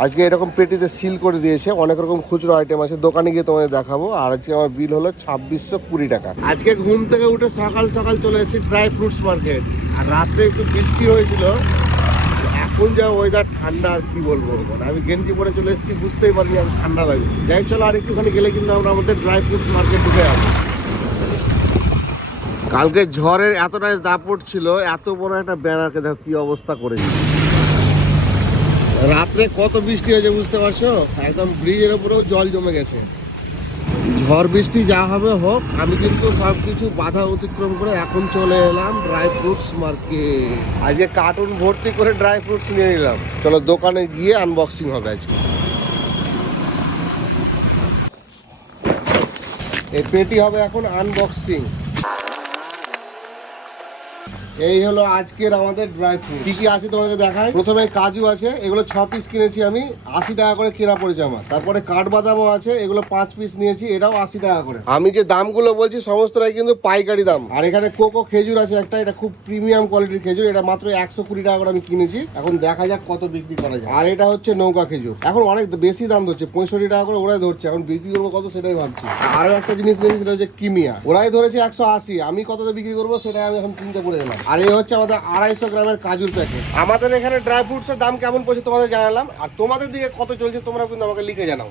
আজকে এরকম পেটিতে সিল করে দিয়েছে, অনেক রকম খুচরো আইটেম আছে, দোকানে গিয়ে তোমাদের দেখাবো। আর আজকে আমার বিল হলো 2620 টাকা। আজকে ঘুম থেকে উঠে সকাল সকাল চলে এসেছি ড্রাই ফ্রুটস মার্কেট। আর রাত্রে একটু বৃষ্টি হয়েছিল, এখন যা ওয়েদার ঠান্ডা আর কি বলবো। আমি গেঞ্জি পরে চলে এসেছি, বুঝতেই পারিনি আমি ঠান্ডা লাগবে। যাই চলো আর একটুখানি গেলে কিন্তু আমরা আমাদের ড্রাই ফ্রুটস মার্কেট ঢুকে যাবো। কালকে ঝড়ের এতটাই দাপট ছিল, এত বড় একটা ব্যানারকে দেখো কি অবস্থা করেছে। রাত্রে কত বৃষ্টি হয়েছে বুঝতে পারছো, একদম ব্রিজের উপরেও জল জমে গেছে। ঝড় বৃষ্টি যা হবে হোক, আমি কিন্তু সবকিছু বাধা অতিক্রম করে এখন চলে এলাম ড্রাই ফ্রুটস মার্কেট। আজকে কার্টুন ভর্তি করে ড্রাই ফ্রুটস নিয়ে নিলাম। চলো দোকানে গিয়ে আনবক্সিং হবে আজকে। এই পেটি হবে এখন আনবক্সিং। এই হলো আজকের আমাদের ড্রাই ফ্রুট। কি কি আছে তোমাকে দেখাই। প্রথমে কাজু আছে, এগুলো 6 পিস কিনেছি আমি, 80 টাকা করে কেনা পড়েছে আমার। তারপরে কাঠবাদামও আছে, এগুলো 5 পিস নিয়েছি, এটাও 80 টাকা করে। আমি যে দামগুলো বলছি সমস্তটাই কিন্তু পাইকারি দাম। আর এখানে কোকো খেজুর আছে একটা, এটা খুব প্রিমিয়াম কোয়ালিটির খেজুর, এটা মাত্র 120 টাকা করে আমি কিনেছি। এখন দেখা যাক কত বিক্রি করা যায়। আর এটা হচ্ছে নৌকা খেজুর, এখন অনেক বেশি দাম ধরছে, 65 টাকা করে ওরাই ধরছে। এখন বিক্রি করবো কত সেটাই ভাবছি। আরো একটা জিনিস নিয়েছি, সেটা হচ্ছে কিমিয়া, ওরাই ধরেছে 180, আমি কতটা বিক্রি করবো সেটাই আমি এখন চিন্তা করে এলাম। আর এই হচ্ছে আমাদের 250 গ্রামের কাজুর প্যাকেট। আমাদের এখানে ড্রাই ফ্রুটসের দাম কেমন পড়ছে তোমাদের জানালাম, আর তোমাদের দিকে কত চলছে তোমরা কিন্তু আমাকে লিখে জানাও।